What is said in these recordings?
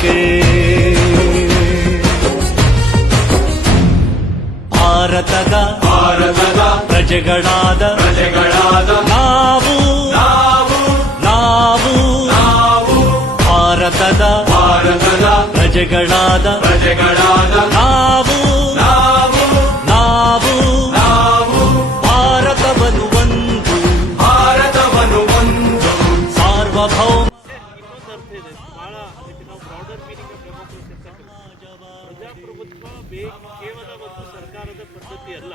ಬದುಕೆ ಭಾರತದ ಪ್ರಜೆಗಳಾದ ನಾವು ಭಾರತದ ಪ್ರಜೆಗಳಾದ ನಾವು ಭಾರತವನ್ನು ಒಂದು ಸಾರ್ವಭೌಮ ಪ್ರಜಾಪ್ರಭುತ್ವ ಕೇವಲ ಒಂದು ಸರ್ಕಾರದ ಪದ್ಧತಿ ಅಲ್ಲ.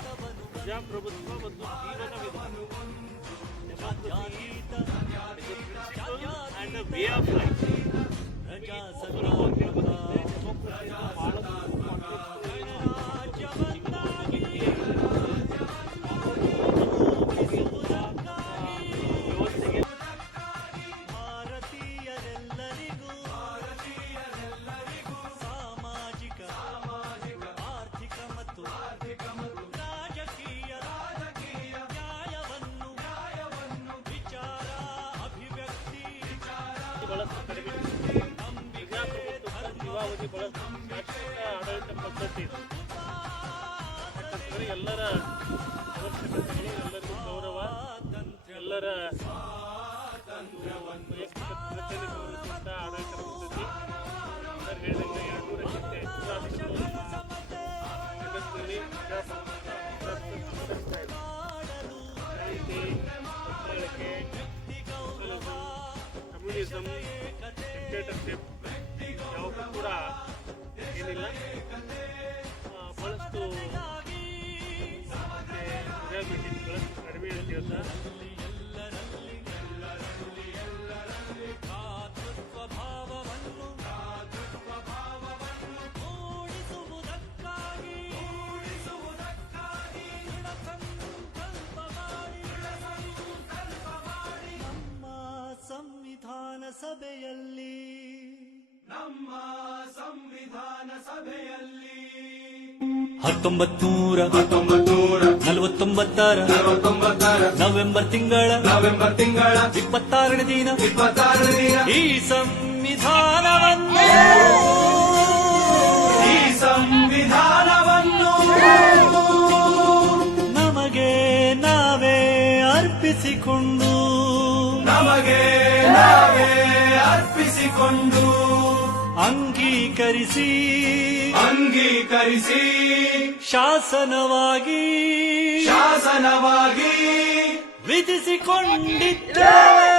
ಪ್ರಜಾಪ್ರಭುತ್ವ ಒಂದು ಜೀವನ ವಿಧಾನ. And way of life. ಜೀವಾವಧಿ ಆಡಳಿತ ಪದ್ಧತಿ ಎಲ್ಲರ ಅವಶ್ಯಕತೆಗಳು, ಎಲ್ಲರಿಗೂ ಗೌರವ, ಎಲ್ಲರ ಗೌರವಿಸುವಂಥ ಆಡಳಿತ ಪದ್ಧತಿ. ಎಲ್ಲರೂ ಹೇಳಿದಂಗೆ 200ಕ್ಕಿಂತ ಹೆಚ್ಚು ರಾಷ್ಟ್ರಗಳು ಜಗತ್ತಿನಲ್ಲಿ ಕಮ್ಯುನಿಸಂ, ಡಿಕ್ಟೇಟರ್ಶಿಪ್ ಯಾವತ್ತೂ ಕೂಡ ಏನಿಲ್ಲ. ಬಹಳಷ್ಟು ಬಹಳಷ್ಟು ಕಡಿಮೆ ಇರ್ತೀವಲ್ಲ. ನಮ್ಮ ಸಂವಿಧಾನ ಸಭೆಯಲ್ಲಿ 1949 ನವೆಂಬರ್ ತಿಂಗಳ 26ನೇ ದಿನ ಈ ಸಂವಿಧಾನವನ್ನು ನಮಗೆ ನಾವೇ ಅರ್ಪಿಸಿಕೊಂಡು ಅಂಗೀಕರಿಸಿ ಶಾಸನವಾಗಿ ವಿಧಿಸಿಕೊಂಡಿದ್ದೇವೆ.